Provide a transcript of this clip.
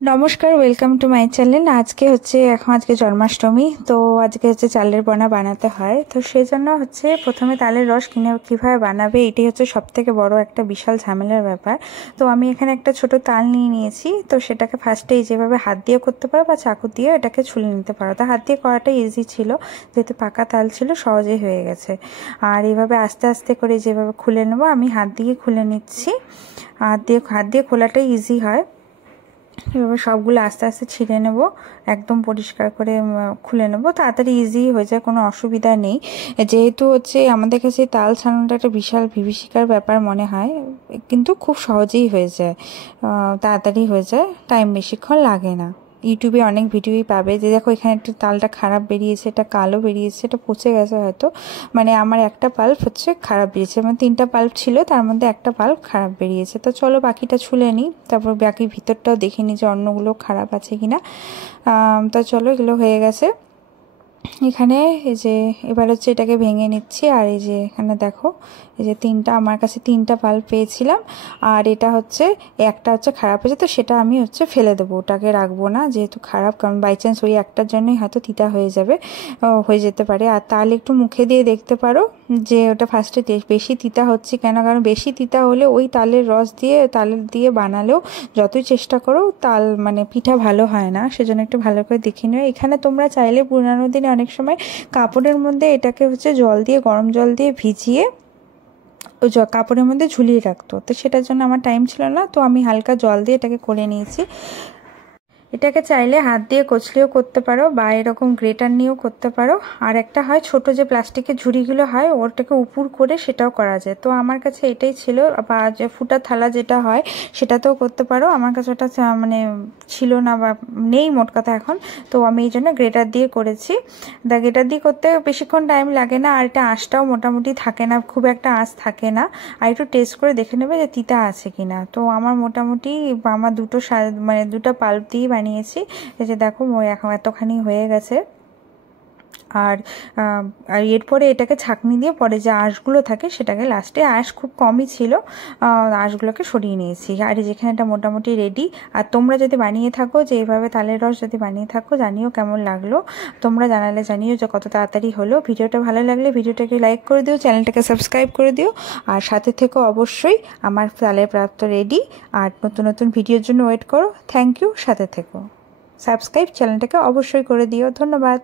নমস্কার, welcome to my channel. আজকে জন্মাষ্টমী, তো আজকে চালের বড়া বানাতে হয়। তো সেই জন্য প্রথমে তালের রস কীভাবে বানাবে, এটি সব থেকে বড় একটা বিশাল ঝামেলার ব্যাপার। তো আমি এখানে একটা ছোট তাল নিয়ে নিয়েছি। তো সেটাকে ফার্স্টে যেভাবে হাত দিয়ে করতে পারো বা চাকু দিয়ে এটাকে ছুলে নিতে পারো। তো হাত দিয়ে করাটা ইজি ছিল, যেহেতু পাকা তাল ছিল, সহজেই হয়ে গেছে। আর এইভাবে আস্তে আস্তে করে যেভাবে খুলে নেবো, আমি হাত দিয়ে খুলে নিচ্ছি। হাত দিয়ে খোলাটাই ইজি হয়। এভাবে সবগুলো আস্তে আস্তে ছিঁড়ে নেব, একদম পরিষ্কার করে খুলে নেব। তাড়াতাড়ি ইজি হয়ে যায়, কোনো অসুবিধা নেই। যেহেতু আমাদের কাছে তাল ছাড়ানোটা একটা বিশাল বিভীষিকার ব্যাপার মনে হয়, কিন্তু খুব সহজেই হয়ে যায়, তাড়াতাড়ি হয়ে যায়, টাইম বেশিক্ষণ লাগে না। ইউটিউবে অনেক ভিডিওই পাবে যে দেখো এখানে একটু তালটা খারাপ বেরিয়েছে, এটা কালো বেরিয়েছে, এটা পচে গেছে হয়তো। মানে আমার একটা পাল্প খারাপ বেরিয়েছে, মানে 3টা পাল্প ছিল, তার মধ্যে একটা পাল্প খারাপ বেরিয়েছে। তো চলো বাকিটা ছুলে নিই, তারপর বাকি ভিতরটাও দেখে নিই যে অন্যগুলো খারাপ আছে কিনা। তা চলো, এগুলো হয়ে গেছে। এখানে এবার এটাকে ভেঙে নিচ্ছি। আর এখানে দেখো, আমার কাছে 3টা বাল্ব পেয়েছিলাম। আর এটা একটা খারাপ হয়েছে, তো সেটা আমি ফেলে দেবো, ওটাকে রাখবো না, যেহেতু খারাপ, কারণ বাই চান্স ওই একটার জন্যই হয়তো তিতা হয়ে যাবে, হয়ে যেতে পারে। আর তাল একটু মুখে দিয়ে দেখতে পারো যে ওটা ফার্স্টে বেশি তিতা হচ্ছে কেন, কারণ বেশি তিতা হলে ওই তালের রস দিয়ে বানালেও যতই চেষ্টা করো তাল মানে পিঠা ভালো হয় না, সেজন্য একটু ভালো করে দেখে নিও। এখানে তোমরা চাইলে পুরানো দিনে অনেক সময় কাপড়ের মধ্যে এটাকে জল দিয়ে, গরম জল দিয়ে ভিজিয়ে ওই কাপড়ের মধ্যে ঝুলিয়ে রাখতো। তো সেটার জন্য আমার টাইম ছিল না, তো আমি হালকা জল দিয়ে এটাকে করে নিয়েছি। এটাকে চাইলে হাত দিয়ে কচলিও করতে পারো বা এরকম গ্রেটার নিয়েও করতে পারো। আর একটা হয় ছোট যে প্লাস্টিকের ঝুড়িগুলো হয়, ওটাকে উপুর করে সেটাও করা যায়। তো আমার কাছে এটাই ছিল, বা যে ফুটা থালা যেটা হয় সেটাতেও করতে পারো। আমার কাছে ওটা মানে ছিল না বা নেই মোট কথা এখন, তো আমি এই জন্য গ্রেটার দিয়ে করেছি। গ্রেটার দিয়ে করতে বেশিক্ষণ টাইম লাগে না, আর এটা আঁশটাও মোটামুটি থাকে না, খুব একটা আঁশ থাকে না। আর একটু টেস্ট করে দেখে নেবে যে তিতা আছে কিনা। তো আমার মোটামুটি আমার দুটো পাল্প দিয়ে বানিয়েছি। এই যে দেখো এখন এতখানি হয়ে গেছে। আর এরপরে এটাকে ছাঁকনি দিয়ে পরে যে আঁশগুলো থাকে সেটাকে, লাস্টে আঁশ খুব কমই ছিল, আঁশগুলোকে সরিয়ে নিয়েছি। আর যেখানে এটা মোটামুটি রেডি। আর তোমরা যদি বানিয়ে থাকো, যে এইভাবে তালের রস যদি বানিয়ে থাকো, জানিও কেমন লাগলো। তোমরা জানালে জানিও যে কত তাড়াতাড়ি হলো। ভিডিওটা ভালো লাগলে ভিডিওটাকে লাইক করে দিও, চ্যানেলটাকে সাবস্ক্রাইব করে দিও। আর সাথে থেকো অবশ্যই। আমার তালের প্রাপ্ত রেডি। আর নতুন নতুন ভিডিওর জন্য ওয়েট করো। থ্যাংক ইউ, সাথে থেকো। সাবস্ক্রাইব চ্যানেলটাকে অবশ্যই করে দিও। ধন্যবাদ।